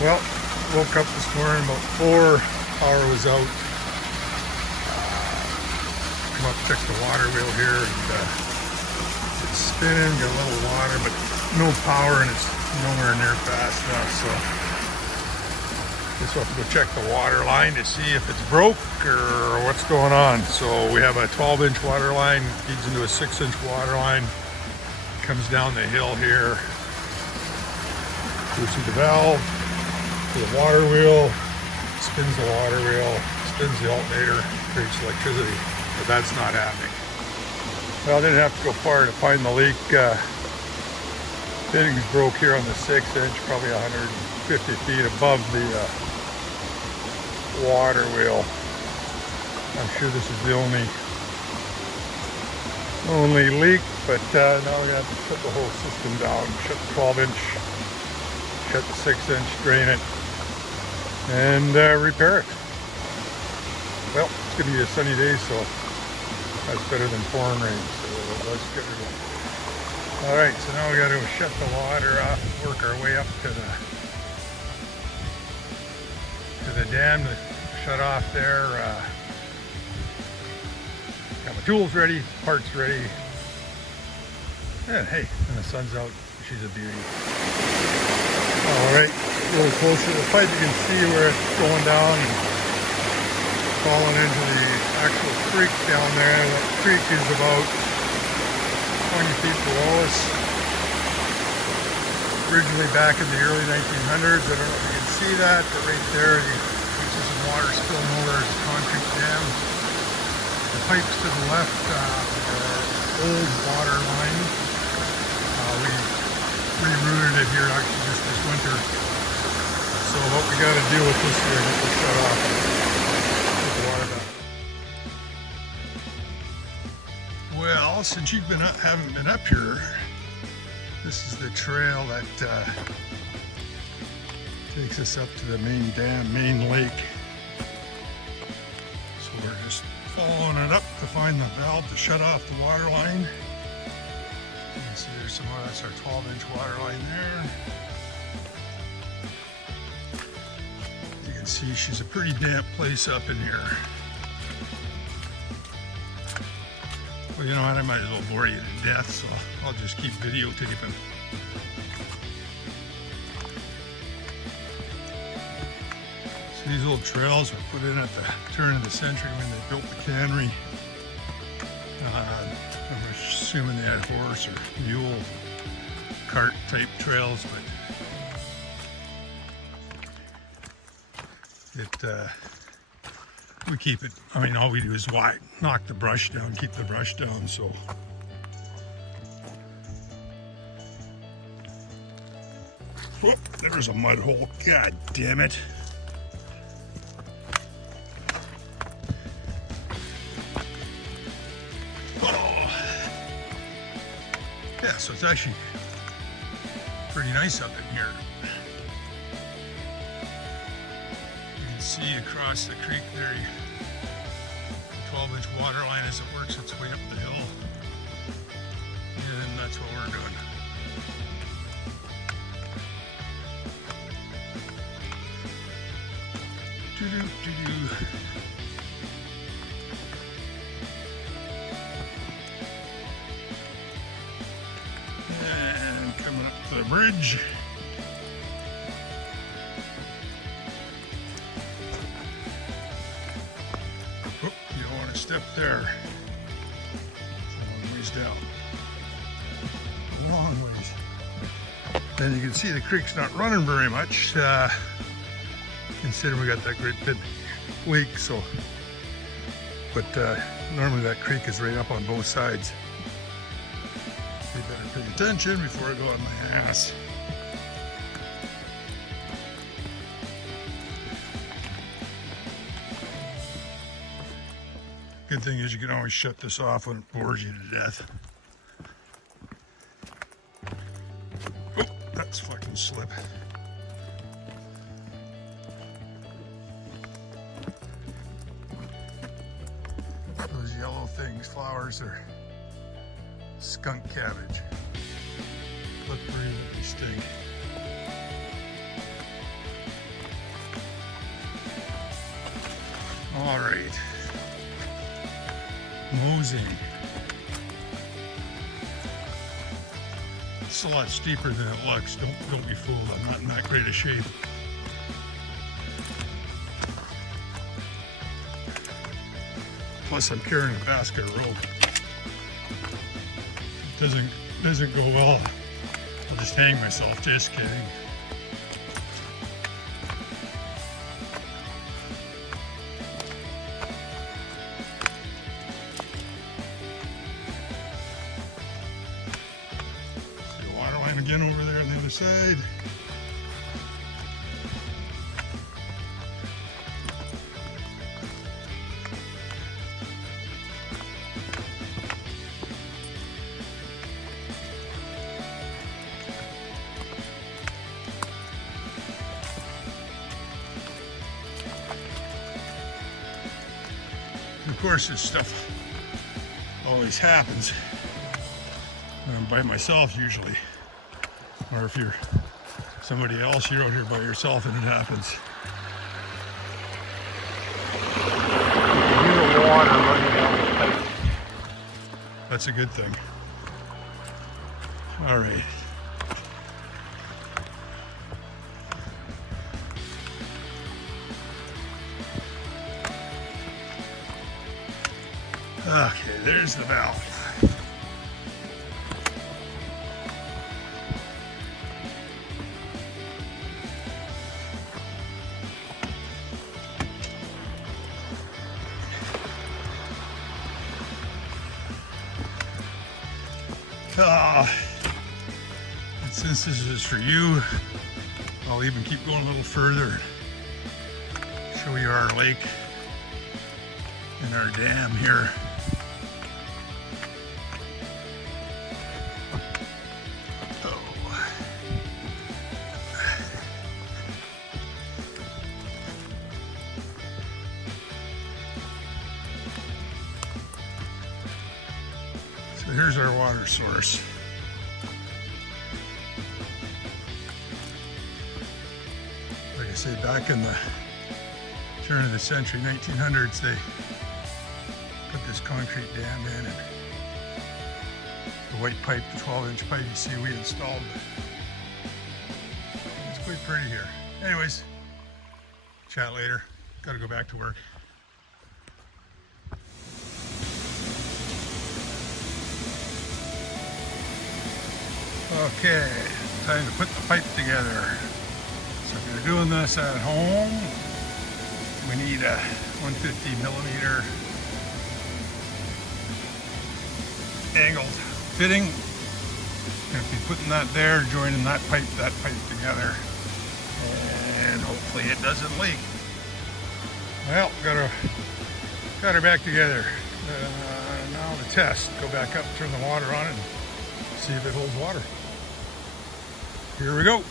Well, woke up this morning about 4, power was out. Come up, check the water wheel here, and it's spinning, got a little water, but no power, and it's nowhere near fast enough, so just have to go check the water line to see if it's broke or what's going on. So we have a 12-inch water line, feeds into a 6-inch water line, comes down the hill here, goes through the valve, to the water wheel, spins the water wheel, spins the alternator, creates electricity, but that's not happening. Well, I didn't have to go far to find the leak. Fittings broke here on the 6-inch, probably 150 feet above the water wheel. I'm sure this is the only leak, but now we're gonna have to shut the whole system down, shut the 12-inch, shut the 6-inch, drain it, and repair it. Well, it's going to be a sunny day, so that's better than pouring rain, so let's get it going. Alright, so now we got to shut the water off and work our way up to the dam to shut off there. Got my tools ready, parts ready, and hey, when the sun's out, she's a beauty. Alright, a little closer to the pipe, you can see where it's going down and falling into the actual creek down there. That creek is about 20 feet below us. Originally back in the early 1900s, I don't know if you can see that, but right there you can see some water spilling over. There's a concrete dam. The pipes to the left are old water line. We rerouted it here actually just this winter. So what we got to do with this here is to shut off and put the water back. Well, since you haven't been up here, this is the trail that takes us up to the main dam, main lake. So we're just following it up to find the valve to shut off the water line. You can see there's some more, that's our 12-inch water line there. You can see she's a pretty damp place up in here. Well, you know what, I might as well bore you to death, so I'll just keep videotaping. So these old trails were put in at the turn of the century when they built the cannery. I'm assuming they had horse or mule cart type trails, but we keep it, I mean, all we do is knock the brush down, keep the brush down, so. Whoop, there's a mud hole, god damn it. Yeah, so it's actually pretty nice up in here. You can see across the creek there, the 12-inch water line as it works its way up the hill. And that's what we're doing. Doo-doo-doo-doo. And coming up to the bridge. Oh, you don't want to step there. It's a long ways down. A long ways. Then you can see the creek's not running very much. Considering we got that great big lake, so. But normally that creek is right up on both sides. You better pay attention before I go on my ass. Good thing is you can always shut this off when it bores you to death. Oh, that's fucking slip. Those yellow things, flowers, are skunk cabbage. Look pretty, but they stink. All right. Mosing. It's a lot steeper than it looks. Don't be fooled. I'm not in that great a shape. Plus I'm carrying a basket of rope. It doesn't go well. I'll just hang myself. Just kidding. See the water line again over there on the other side. Of course, this stuff always happens when I'm by myself usually. Or if you're somebody else, you're out here by yourself and it happens. The water running down the pipe. That's a good thing. All right. Okay, there's the valve. And since this is for you, I'll even keep going a little further. Show you our lake and our dam here. So here's our water source. Like I say, back in the turn of the century, 1900s, they put this concrete dam in, and the white pipe, the 12-inch pipe you see we installed. It's quite pretty here. Anyways, chat later. Gotta go back to work. Okay, time to put the pipe together. So if you're doing this at home, we need a 150 millimeter angled fitting. Going to be putting that there, joining that pipe together, and hopefully it doesn't leak. Well, got her back together. Now the test. Go back up, turn the water on it, and see if it holds water. Here we go.